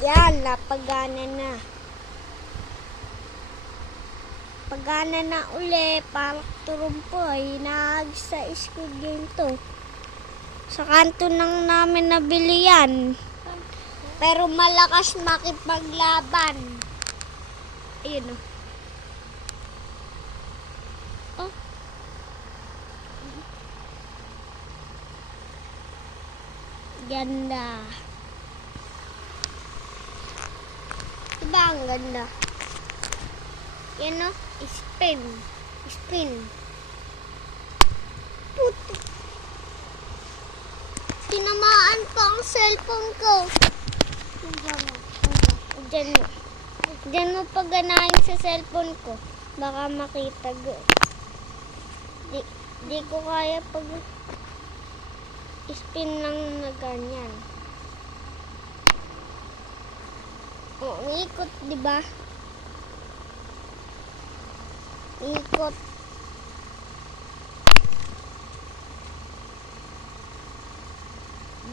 Yan, napagana na. Pagana na uli, parang turumpoy. Nag sa Squid Game to. Sa kanto nang namin nabili yan. Pero malakas makipaglaban. Ayun o. Oh. Ganda. Diba ang ganda? Yan o. Spin. Spin. Puto. Tinamaan pa ang cellphone ko. Diyan mo pagganahin sa cellphone ko. Baka makita. Di ko kaya pag spin lang na ganyan. O, ikot, di ba? Ikot.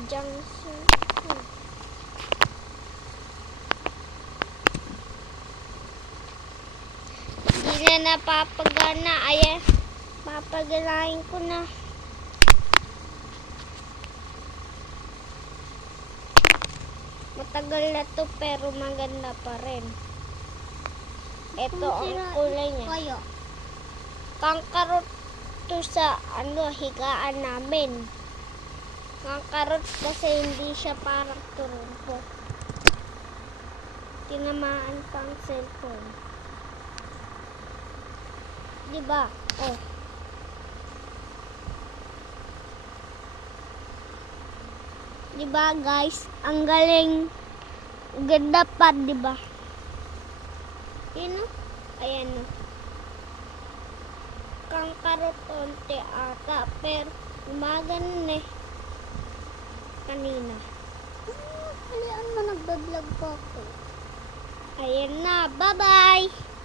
Junction. Hindi na napapagana. Ayan, papaganahin ko na. Matagal na to pero maganda pa rin. Ito ang kulay niya. Kangkarot to sa higaan namin. Kangkarot kasi hindi siya parang turumpo. Tinamaan pa ang cellphone. Diba? Oh. Diba guys? Ang galing. Ganda pa, diba? Yun o. Ayan o. Kangkarot onte ata. Pero umagan eh. Kanina. Halian mo, nagbablog po ako. Ayan na. Bye-bye!